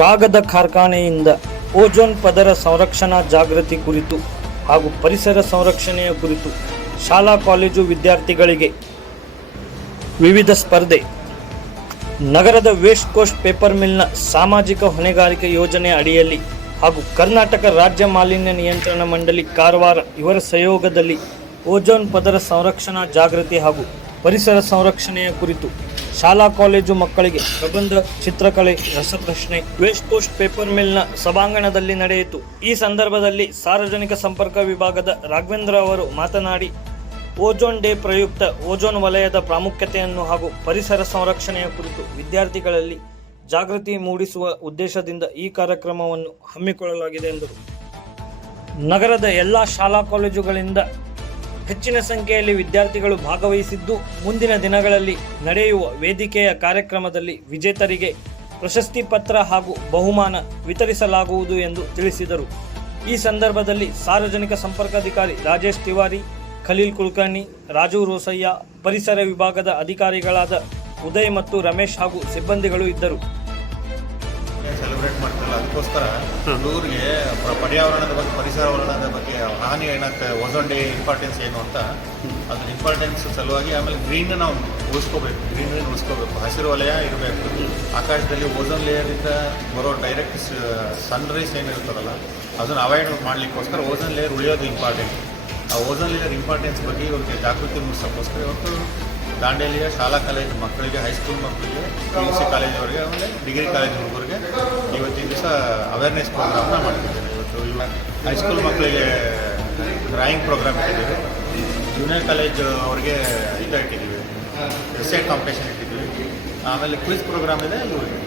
ಕಾಗದ ಕಾರ್ಖಾನೆಯಿಂದ ಓಜೋನ್ ಪದರ ಸಂರಕ್ಷಣಾ ಜಾಗೃತಿ ಕುರಿತು ಹಾಗೂ ಪರಿಸರ ಸಂರಕ್ಷಣೆಯ ಕುರಿತು ಶಾಲಾ ಕಾಲೇಜು ವಿದ್ಯಾರ್ಥಿಗಳಿಗೆ ವಿವಿಧ ಸ್ಪರ್ಧೆ. ನಗರದ ವೆಸ್ಟ್ ಕೋಸ್ಟ್ ಪೇಪರ್ ಮಿಲ್ನ ಸಾಮಾಜಿಕ ಹೊಣೆಗಾರಿಕೆ ಯೋಜನೆ ಅಡಿಯಲ್ಲಿ ಹಾಗೂ ಕರ್ನಾಟಕ ರಾಜ್ಯ ಮಾಲಿನ್ಯ ನಿಯಂತ್ರಣ ಮಂಡಳಿ ಕಾರವಾರ ಇವರ ಸಹಯೋಗದಲ್ಲಿ ಓಜೋನ್ ಪದರ ಸಂರಕ್ಷಣಾ ಜಾಗೃತಿ ಹಾಗೂ ಪರಿಸರ ಸಂರಕ್ಷಣೆಯ ಕುರಿತು ಶಾಲಾ ಕಾಲೇಜು ಮಕ್ಕಳಿಗೆ ಪ್ರಬಂಧ, ಚಿತ್ರಕಲೆ, ರಸಪ್ರಶ್ನೆ ವೆಸ್ಟ್ ಕೋಸ್ಟ್ ಪೇಪರ್ ಮಿಲ್ನ ಸಭಾಂಗಣದಲ್ಲಿ ನಡೆಯಿತು. ಈ ಸಂದರ್ಭದಲ್ಲಿ ಸಾರ್ವಜನಿಕ ಸಂಪರ್ಕ ವಿಭಾಗದ ರಾಘವೇಂದ್ರ ಅವರು ಮಾತನಾಡಿ, ಓಜೋನ್ ಡೇ ಪ್ರಯುಕ್ತ ಓಜೋನ್ ವಲಯದ ಪ್ರಾಮುಖ್ಯತೆಯನ್ನು ಹಾಗೂ ಪರಿಸರ ಸಂರಕ್ಷಣೆಯ ಕುರಿತು ವಿದ್ಯಾರ್ಥಿಗಳಲ್ಲಿ ಜಾಗೃತಿ ಮೂಡಿಸುವ ಉದ್ದೇಶದಿಂದ ಈ ಕಾರ್ಯಕ್ರಮವನ್ನು ಹಮ್ಮಿಕೊಳ್ಳಲಾಗಿದೆ ಎಂದರು. ನಗರದ ಎಲ್ಲ ಶಾಲಾ ಕಾಲೇಜುಗಳಿಂದ ಹೆಚ್ಚಿನ ಸಂಖ್ಯೆಯಲ್ಲಿ ವಿದ್ಯಾರ್ಥಿಗಳು ಭಾಗವಹಿಸಿದ್ದು, ಮುಂದಿನ ದಿನಗಳಲ್ಲಿ ನಡೆಯುವ ವೇದಿಕೆಯ ಕಾರ್ಯಕ್ರಮದಲ್ಲಿ ವಿಜೇತರಿಗೆ ಪ್ರಶಸ್ತಿ ಪತ್ರ ಹಾಗೂ ಬಹುಮಾನ ವಿತರಿಸಲಾಗುವುದು ಎಂದು ತಿಳಿಸಿದರು. ಈ ಸಂದರ್ಭದಲ್ಲಿ ಸಾರ್ವಜನಿಕ ಸಂಪರ್ಕಾಧಿಕಾರಿ ರಾಜೇಶ್ ತಿವಾರಿ, ಖಲೀಲ್ ಕುಲಕರ್ಣಿ, ರಾಜು ರೋಸಯ್ಯ, ಪರಿಸರ ವಿಭಾಗದ ಅಧಿಕಾರಿಗಳಾದ ಉದಯ್ ಮತ್ತು ರಮೇಶ್ ಹಾಗೂ ಸಿಬ್ಬಂದಿಗಳು ಇದ್ದರು. ಸೆಲೆಬ್ರೇಟ್ ಮಾಡ್ತಿರಲ್ಲ, ಅದಕ್ಕೋಸ್ಕರ ಹುಡುಗರಿಗೆ ಪರ್ಯಾವರಣದ ಬಗ್ಗೆ, ಪರಿಸರವರಣದ ಬಗ್ಗೆ ಹಾನಿ ಏನಾಗ್ತದೆ, ಓಝೋನ್ ಡೇ ಇಂಪಾರ್ಟೆನ್ಸ್ ಏನು ಅಂತ ಅದ್ರ ಇಂಪಾರ್ಟೆನ್ಸ್ ಸಲುವಾಗಿ. ಆಮೇಲೆ ಗ್ರೀನ್ ನಾವು ಉಳಿಸ್ಕೋಬೇಕು, ಗ್ರೀನರಿ ಉಳಿಸ್ಕೋಬೇಕು, ಹಸಿರು ವಲಯ ಇರಬೇಕು. ಆಕಾಶದಲ್ಲಿ ಓಝೋನ್ ಲೇಯರಿಂದ ಬರೋ ಡೈರೆಕ್ಟ್ ಸನ್ ರೈಸ್ ಏನಿರ್ತದಲ್ಲ ಅದನ್ನು ಅವಾಯ್ಡ್ ಮಾಡಲಿಕ್ಕೋಸ್ಕರ ಓಝೋನ್ ಲೇಯರ್ ಉಳಿಯೋದು ಇಂಪಾರ್ಟೆಂಟ್. ಆ ಓಝೋನ್ ಲೇಯರ್ ಇಂಪಾರ್ಟೆನ್ಸ್ ಬಗ್ಗೆ ಇವ್ರಿಗೆ ಜಾಗೃತಿ ಮೂಡಿಸೋಕ್ಕೋಸ್ಕರ ಇವತ್ತು ದಾಂಡೇಲಿಯ ಶಾಲಾ ಕಾಲೇಜು ಮಕ್ಕಳಿಗೆ, ಹೈಸ್ಕೂಲ್ ಮಕ್ಕಳಿಗೆ, PUC ಕಾಲೇಜವರಿಗೆ, ಆಮೇಲೆ ಡಿಗ್ರಿ ಕಾಲೇಜ್ ಹುಡುಗರಿಗೆ ಇವತ್ತಿನ ದಿವಸ ಅವೇರ್ನೆಸ್ ಪ್ರೋಗ್ರಾಮ್ನ ಮಾಡ್ತಿದ್ದೇವೆ. ಇವತ್ತು ಹೈಸ್ಕೂಲ್ ಮಕ್ಕಳಿಗೆ ಡ್ರಾಯಿಂಗ್ ಪ್ರೋಗ್ರಾಮ್ ಇಟ್ಟಿದ್ದೀವಿ, ಜೂನಿಯರ್ ಕಾಲೇಜ್ ಅವ್ರಿಗೆ ಇದು ಇಟ್ಟಿದ್ದೀವಿ, ಎಸ್ಸೆ ಕಾಂಪಿಟೇಷನ್ ಇಟ್ಟಿದ್ದೀವಿ, ಆಮೇಲೆ ಕ್ವಿಜ್ ಪ್ರೋಗ್ರಾಮ್ ಇದೆ ಇವ್ರಿಗೆ.